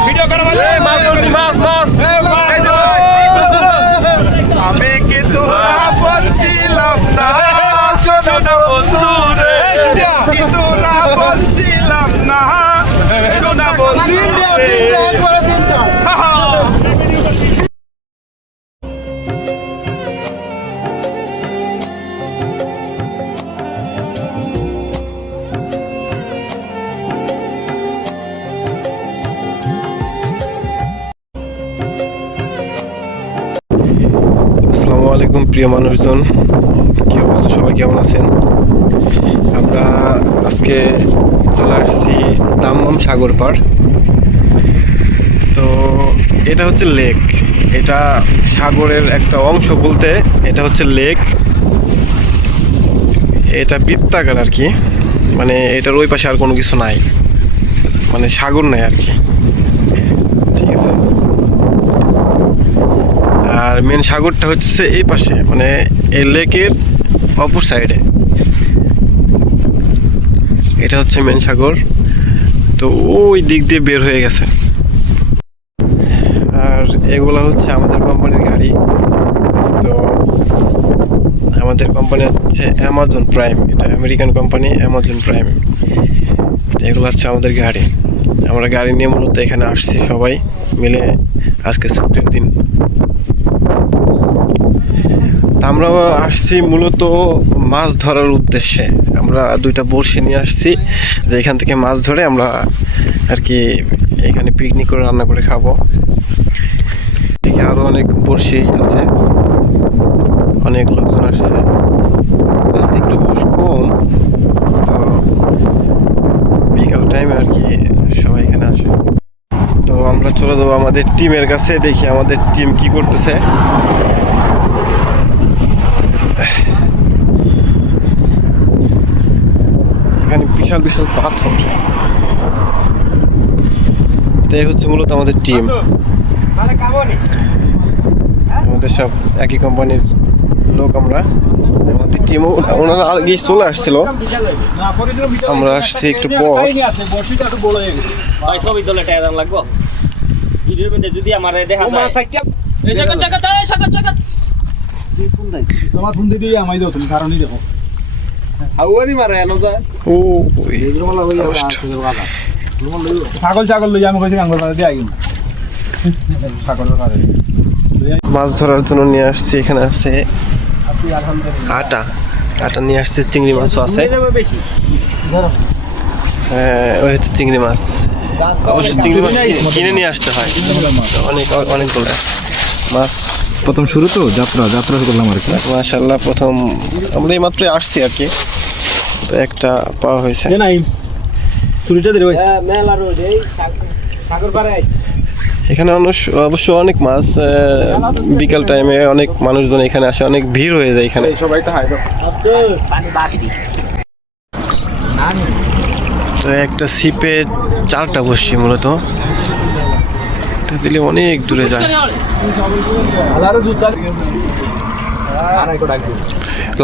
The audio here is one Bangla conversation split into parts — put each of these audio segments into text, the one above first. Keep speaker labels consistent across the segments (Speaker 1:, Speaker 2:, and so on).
Speaker 1: ভিডিও করো
Speaker 2: প্রিয় মানুষজন, কি অবস্থা? সবাই কেমন আছেন? আমরা আজকে চলে আসছি দামম সাগর পার তো এটা হচ্ছে লেক। এটা সাগরের একটা অংশ বলতে এটা হচ্ছে লেক। এটা বৃত্তাকার আর কি। মানে এটার ওই পাশে আর কোনো কিছু নাই। মানে সাগর নাই আর কি ঠিক আছে আর মেন সাগরটা হচ্ছে এই পাশে মানে এই লেকের অপর সাইডে এটা হচ্ছে মেন সাগর। তো ওই দিক দিয়ে বের হয়ে গেছে। আর এগুলো হচ্ছে আমাদের কোম্পানির গাড়ি। তো আমাদের কোম্পানি হচ্ছে অ্যামাজন প্রাইম এটা আমেরিকান কোম্পানি অ্যামাজন প্রাইম এগুলো হচ্ছে আমাদের গাড়ি। আমরা গাড়ি নিয়ে মূলত এখানে আসছি সবাই মিলে আজকে ছুটির দিন। আমরা আসছি মূলত মাছ ধরার উদ্দেশ্যে। আমরা দুইটা বড়শি নিয়ে আসছি, যে এখান থেকে মাছ ধরে আমরা আর কি এখানে পিকনিক করে রান্না করে খাব। এদিকে আরও অনেক বড়শি আছে, অনেক লোকজন আসছে। আজকে একটু বস কম, তো বিকাল টাইমে আর কি সবাই এখানে আসে। তো আমরা চলে যাব আমাদের টিমের কাছে, দেখি আমাদের টিম কি করতেছে এখানে বিশাল বিশাল পাথর। তো এই হচ্ছে মূলত আমাদের টিম আমাদের সব একই কোম্পানির লোক আমরা। আমাদের টিম ওনারা আগে চলে আসছিল। আমরা আসছি একটু পর।
Speaker 3: ভাই ছবি তোলে টাকা দাম লাগবো? ভিডিওর মধ্যে যদি আমার দেখা যায়।
Speaker 4: ফোন দিয়ে আমায় দাও তুমি কারণই দেখো। ছাগল ছাগল লই আমি কইছি গাঙ্গল পাড়া দিয়ে আইগিন ছাগলের পাড়ে
Speaker 2: মাছ ধরার জন্য নিয়ে আসছি এখানে আছে আটা। আটা নিয়ে আসছে চিংড়ি মাছও আছে।
Speaker 3: বেশি।
Speaker 2: হ্যাঁ ওই হচ্ছে চিংড়ি মাছ। অবশ্য চিংড়ি মাছ কিনে- কিনে নিয়ে আসতে হয়। অনেক অনেকগুলো মাছ।
Speaker 4: প্রথম শুরু তো যাত্রা যাত্রা করলাম আর কি।
Speaker 2: মাশাল্লাহ প্রথম আমরা এই মাত্রই আসছি আর কি। তো একটা পাওয়া হয়েছে।
Speaker 4: নাই চুরিটা দে ভাই।
Speaker 3: মেলা রোড এই সাগর পাড়ে
Speaker 2: এখানে অবশ্য- অবশ্য অনেক মাছ বিকাল টাইমে অনেক মানুষজন এখানে আসে অনেক ভিড় হয়ে যায় এখানে।
Speaker 3: পানি বাড়তি
Speaker 2: তো একটা সিপে চারটা বসছি মূলত। এটা দিলে অনেক দূরে যায়।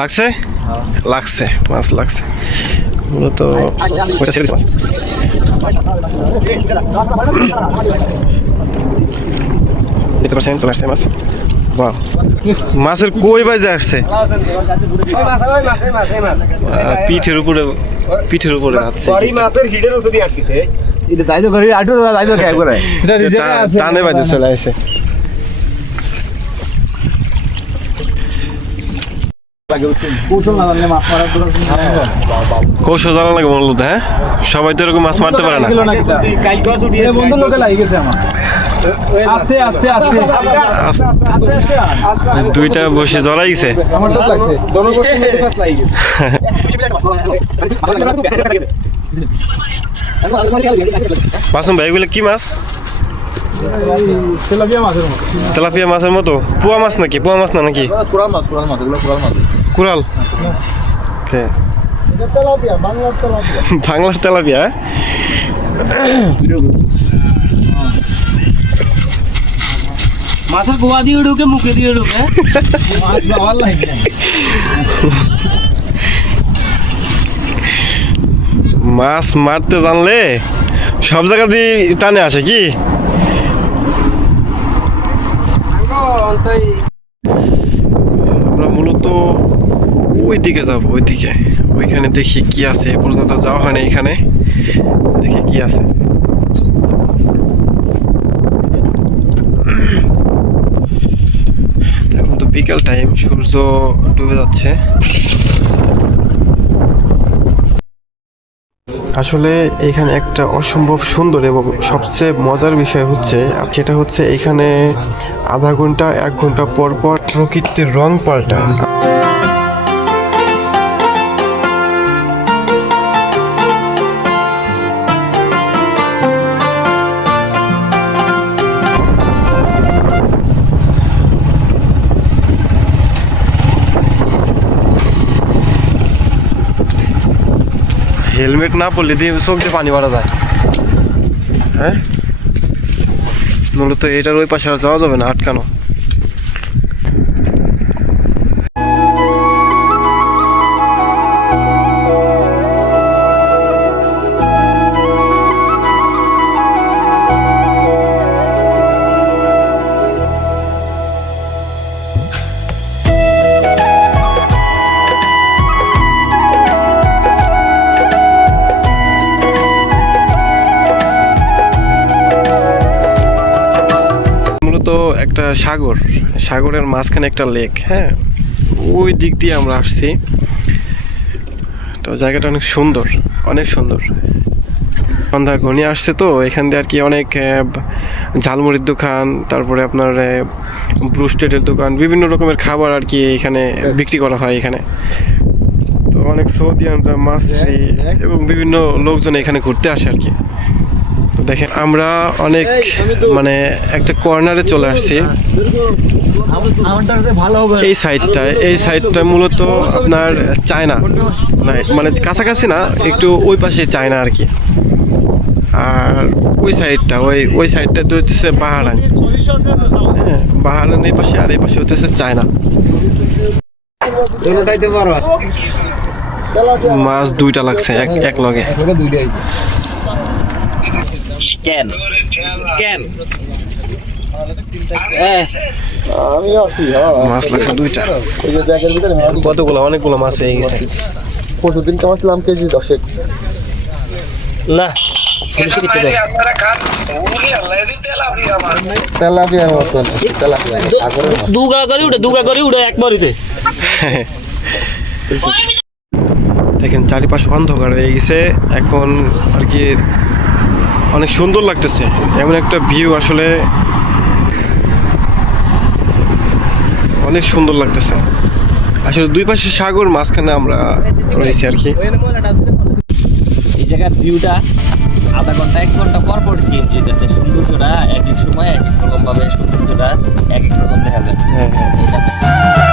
Speaker 2: লাগছে? লাগছে, মাছ লাগছে। মূলত ওইটা ছেড়ে মাছ দেখতে পাচ্ছেন? চলে মাছ। বাহ। মাছের কই বাজে আসছে? পিঠের উপরে পিঠের উপরে আছে
Speaker 4: এটা যাইতো করি আটু যাইতো কে করে এটা
Speaker 2: টানে বাজে চলে আসে
Speaker 4: কৌশল মাছ মারার পুরো
Speaker 2: জানা লাগে মূলত হ্যাঁ সবাই তো এরকম মাছ মারতে পারে না দুইটা বসে জড়াই গেছে
Speaker 4: আমার তো লাগছে
Speaker 2: মাসুম ভাই এগুলো কি মাছ?
Speaker 4: তেলাপিয়া মাছের মতো।
Speaker 2: পোয়া মাছ নাকি? পোয়া মাছ না নাকি?
Speaker 4: কুরাল মাছ কুরাল মাছ এগুলো কুরাল মাছ।
Speaker 2: কুড়াল ওকে
Speaker 4: তেলাপিয়া বাংলার তেলাপিয়া।
Speaker 2: হ্যাঁ?
Speaker 3: মাছের গোয়া দিয়ে উড়ুকে মুখে দিয়ে উড়ুকে।
Speaker 4: মাছ ভালো লাগে
Speaker 2: মাছ মারতে জানলে সব জায়গা দিয়ে টানে আসে কি? আমরা মূলত ওই দিকে যাব ওই দিকে ওইখানে দেখি কি আছে পর্যন্ত যাওয়া হয় না এখানে। দেখি কি আছে। এখন তো বিকাল টাইম সূর্য ডুবে যাচ্ছে। আসলে এখানে একটা অসম্ভব সুন্দর এবং সবচেয়ে মজার বিষয় হচ্ছে, সেটা হচ্ছে এখানে আধা ঘণ্টা, এক ঘণ্টা পর পর প্রকৃতির রং পাল্টায়। হেলমেট না পরলে দিয়ে চোখ পানি মারা যায়। হ্যাঁ? মূলত এটার ওই পাশে আর যাওয়া যাবে না, আটকানো। একটা সাগর সাগরের মাঝখানে একটা লেক হ্যাঁ? ওই দিক দিয়ে আমরা আসছি। তো জায়গাটা অনেক সুন্দর অনেক সুন্দর। সন্ধ্যা ঘনিয়ে আসছে তো এখান দিয়ে আর কি অনেক ঝালমুড়ির দোকান তারপরে আপনার ব্রুস্টেডের দোকান বিভিন্ন রকমের খাবার আর কি এখানে বিক্রি করা হয় এখানে। তো অনেক সৌদিয়ানরা মাছরি এবং বিভিন্ন লোকজন এখানে ঘুরতে আসে আর কি। দেখেন আমরা অনেক মানে একটা কর্নারে চলে আসছি। এই সাইডটা এই সাইডটা মূলত আপনার চায়না না- মানে কাছাকাছি না একটু ওই পাশে চায়না আর কি। আর ওই সাইডটা ওই ওই সাইডটা তো হচ্ছে বাহারান হ্যাঁ বাহারান এই পাশে আর এই পাশে হচ্ছে চায়না মাছ দুইটা লাগছে এক এক লগে।
Speaker 3: কেন? কেন?
Speaker 5: হ্যাঁ
Speaker 2: মাছ লাগছে দুইটা। কতগুলো? অনেকগুলো মাছ হয়ে গেছে।
Speaker 5: পরশু দিন কামাচ্ছিলাম কেজি দশেক।
Speaker 3: না
Speaker 5: তেলাপিয়ার মতন তেলাপিয়া।
Speaker 3: দুগা করে উঠে দুগা করে উঠে
Speaker 2: দেখেন চারিপাশ অন্ধকার হয়ে গেছে। এখন আর কি অনেক সুন্দর লাগতেছে। এমন একটা ভিউ আসলে অনেক সুন্দর লাগতেছে। আসলে দুই পাশে সাগর মাঝখানে আমরা রয়েছি আর কি।
Speaker 3: এই জায়গার ভিউটা আধা ঘণ্টা এক ঘণ্টা পর পর চেঞ্জ হইতেছে। সৌন্দর্যটা এক এক সময় এক এক রকম ভাবে সৌন্দর্যটা এক এক রকম দেখা যায়
Speaker 2: হ্যাঁ হ্যাঁ।